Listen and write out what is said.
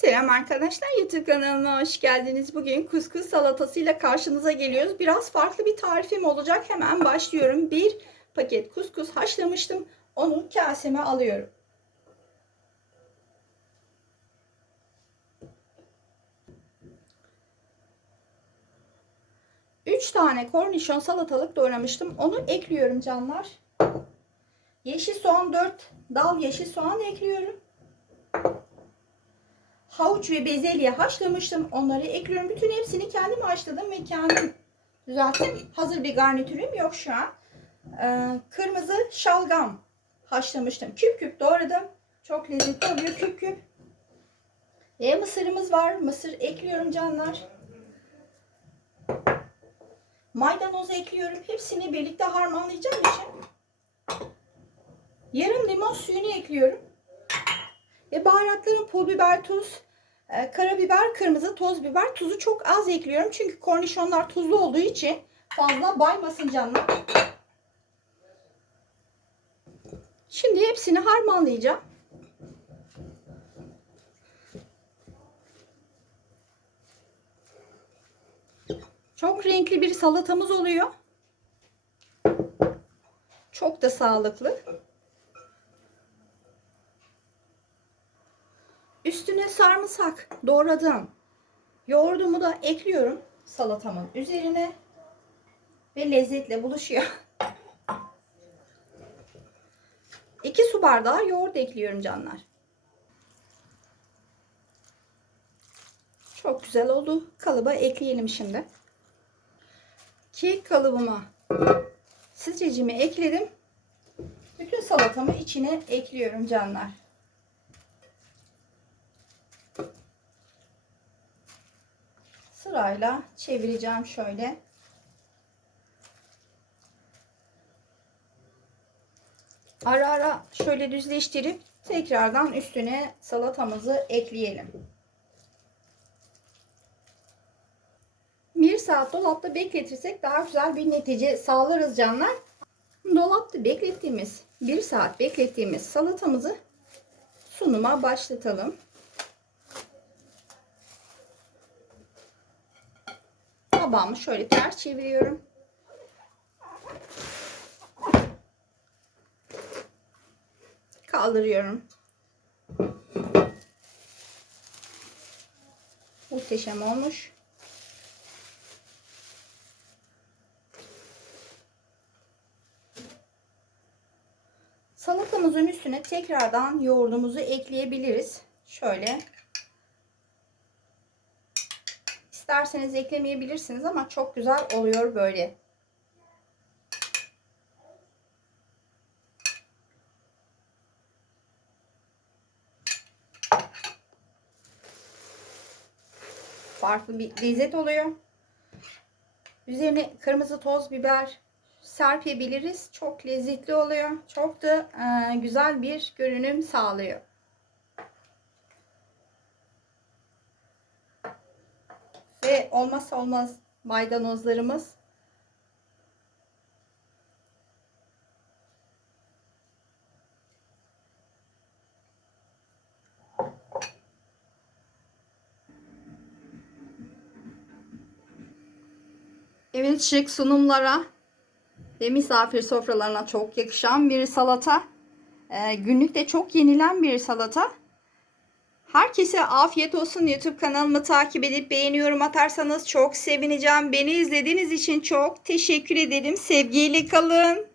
Selam arkadaşlar YouTube kanalıma hoş geldiniz. Bugün kuskus salatasıyla karşınıza geliyoruz. Biraz farklı bir tarifim olacak. Hemen başlıyorum. Bir paket kuskus haşlamıştım. Onu kaseme alıyorum. Üç tane kornişon salatalık doğramıştım. Onu ekliyorum canlar. Yeşil soğan 4 dal yeşil soğan ekliyorum havuç ve bezelye haşlamıştım. Onları ekliyorum. Bütün hepsini kendim haşladım ve kendim düzelttim. Hazır bir garnitürüm yok şu an. Ee, kırmızı şalgam haşlamıştım. Küp küp doğradım. Çok lezzetli oluyor küp küp. Ve mısırımız var. Mısır ekliyorum canlar. Maydanoz ekliyorum. Hepsini birlikte harmanlayacağım için. Yarım limon suyunu ekliyorum. Ve baharatlarım pul biber, tuz, e, karabiber, kırmızı toz biber. Tuzu çok az ekliyorum. Çünkü kornişonlar tuzlu olduğu için fazla baymasın canlar. Şimdi hepsini harmanlayacağım. Çok renkli bir salatamız oluyor. Çok da sağlıklı. Üstüne sarımsak doğradım. Yoğurdumu da ekliyorum salatamın üzerine. Ve lezzetle buluşuyor. 2 su bardağı yoğurt ekliyorum canlar. Çok güzel oldu. Kalıba ekleyelim şimdi. Kek kalıbıma sıcacımı ekledim. Bütün salatamı içine ekliyorum canlar. Sırayla çevireceğim şöyle. Ara ara şöyle düzleştirip tekrardan üstüne salatamızı ekleyelim. Bir saat dolapta bekletirsek daha güzel bir netice sağlarız canlar. Dolapta beklettiğimiz, bir saat beklettiğimiz salatamızı sunuma başlatalım. Tabağımı şöyle ters çeviriyorum. Kaldırıyorum. Muhteşem olmuş. Salatamızın üstüne tekrardan yoğurdumuzu ekleyebiliriz. Şöyle İsterseniz eklemeyebilirsiniz ama çok güzel oluyor böyle. Farklı bir lezzet oluyor. Üzerine kırmızı toz biber serpebiliriz. Çok lezzetli oluyor. Çok da e, güzel bir görünüm sağlıyor. Ve olmazsa olmaz maydanozlarımız. Evet şık sunumlara ve misafir sofralarına çok yakışan bir salata. Ee, günlükte çok yenilen bir salata. Herkese afiyet olsun. YouTube kanalımı takip edip beğeni yorum atarsanız çok sevineceğim. Beni izlediğiniz için çok teşekkür ederim. Sevgiyle kalın.